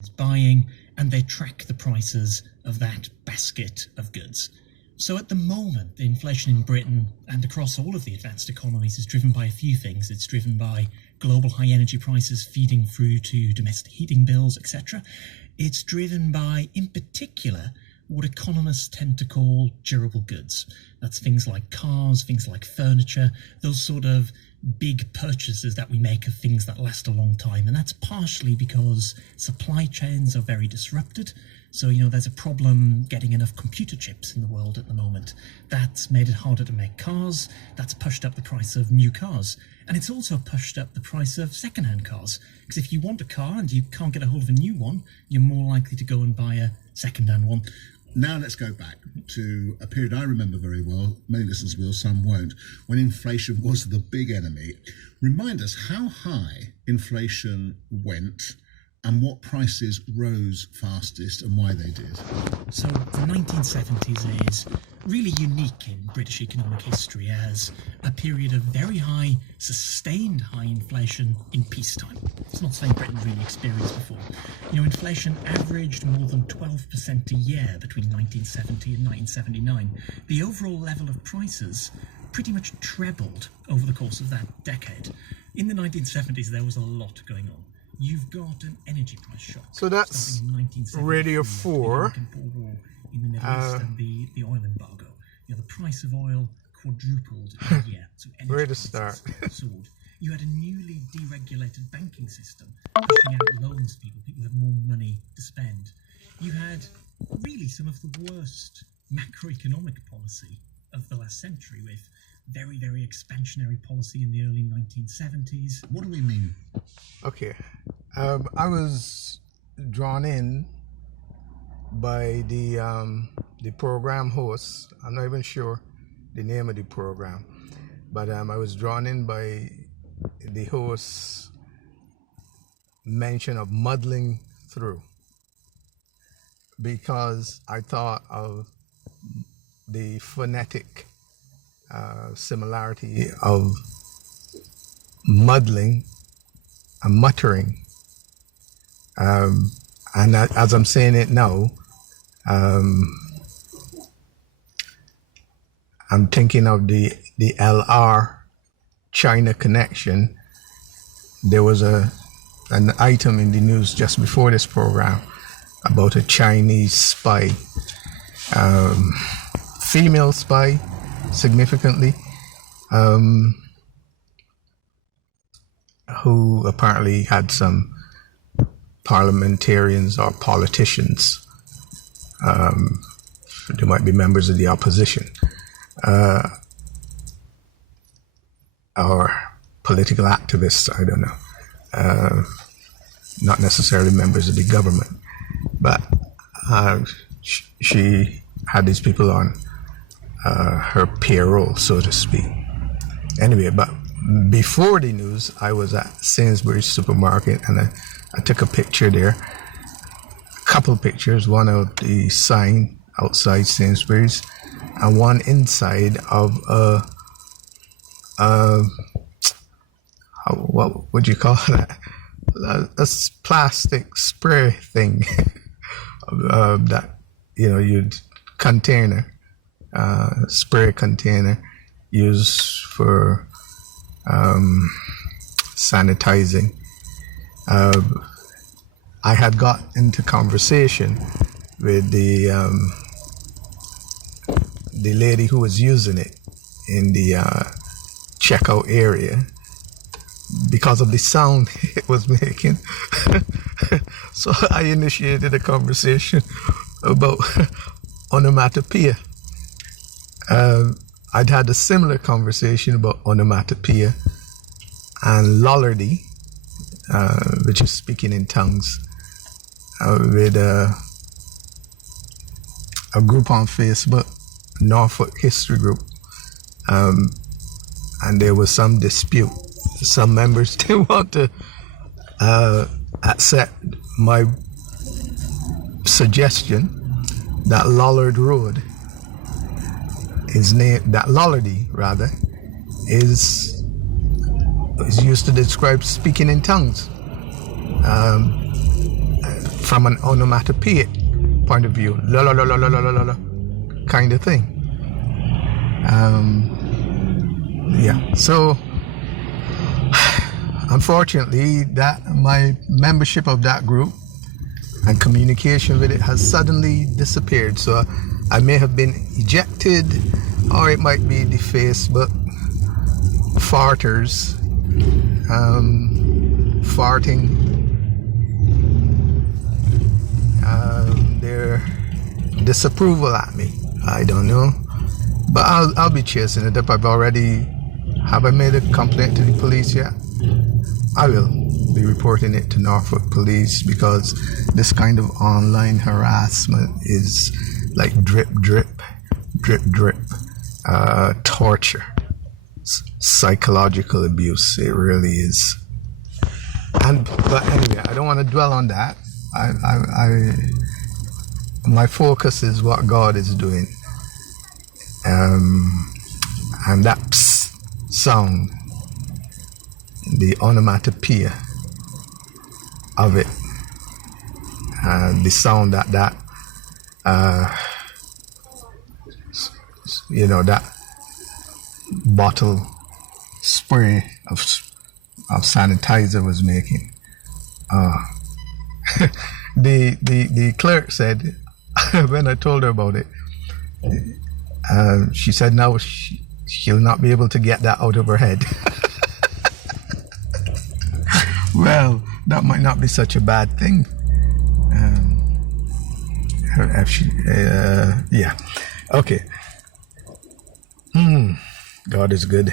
is buying, and they track the prices of that basket of goods. So at the moment, the inflation in Britain and across all of the advanced economies is driven by a few things. It's driven by global high energy prices feeding through to domestic heating bills, etc. It's driven by, in particular, what economists tend to call durable goods. That's things like cars, things like furniture, those sort of big purchases that we make of things that last a long time. And that's partially because supply chains are very disrupted. So, there's a problem getting enough computer chips in the world at the moment. That's made it harder to make cars. That's pushed up the price of new cars. And it's also pushed up the price of second-hand cars. Because if you want a car and you can't get a hold of a new one, you're more likely to go and buy a second-hand one. Now let's go back to a period I remember very well, many listeners will, some won't, when inflation was the big enemy. Remind us how high inflation went and what prices rose fastest and why they did. So the 1970s is really unique in British economic history as a period of very high, sustained high inflation in peacetime. It's not something Britain really experienced before. Inflation averaged more than 12% a year between 1970 and 1979. The overall level of prices pretty much trebled over the course of that decade. In the 1970s, there was a lot going on. You've got an energy price shock. So that's Radio 4. In the Middle East and the oil embargo. The price of oil quadrupled in a year. So where to start? Soared. You had a newly deregulated banking system pushing out loans to people. People had more money to spend. You had really some of the worst macroeconomic policy of the last century with very, very expansionary policy in the early 1970s. What do we mean? Okay. I was drawn in by the program host. I'm not even sure the name of the program, but I was drawn in by the host's mention of muddling through, because I thought of the phonetic similarity of muddling and muttering. And as I'm saying it now, I'm thinking of the LR China connection. There was an item in the news just before this program about a Chinese spy, female spy, significantly, who apparently had some parliamentarians or politicians, they might be members of the opposition, or political activists, I don't know, not necessarily members of the government, but she had these people on her payroll, so to speak. Anyway, but before the news, I was at Sainsbury's supermarket and I took a picture there, a couple of pictures, one of the sign outside Sainsbury's and one inside of what would you call that? A plastic spray thing that, you'd container, spray container used for sanitizing. I had got into conversation with the lady who was using it in the checkout area because of the sound it was making. So I initiated a conversation about onomatopoeia. I'd had a similar conversation about onomatopoeia and Lollardy, which is speaking in tongues, with a group on Facebook, Norfolk History Group, and there was some dispute. Some members didn't want to accept my suggestion that Lollard Road, that Lollardy rather, is used to describe speaking in tongues. from an onomatopoeic point of view, la la la la la la la la kind of thing. Yeah, so unfortunately, that my membership of that group and communication with it has suddenly disappeared. So I may have been ejected, or it might be the Facebook farters farting their disapproval at me. I don't know, but I'll be chasing it up. Have I made a complaint to the police yet? I will be reporting it to Norfolk Police, because this kind of online harassment is like drip, torture, psychological abuse. It really is. But anyway, I don't want to dwell on that. My focus is what God is doing, and that sound, the onomatopoeia of it, the sound that that bottle spray of sanitizer was making. The clerk said, when I told her about it, she said now she'll not be able to get that out of her head. Well, that might not be such a bad thing. Yeah. Okay. God is good.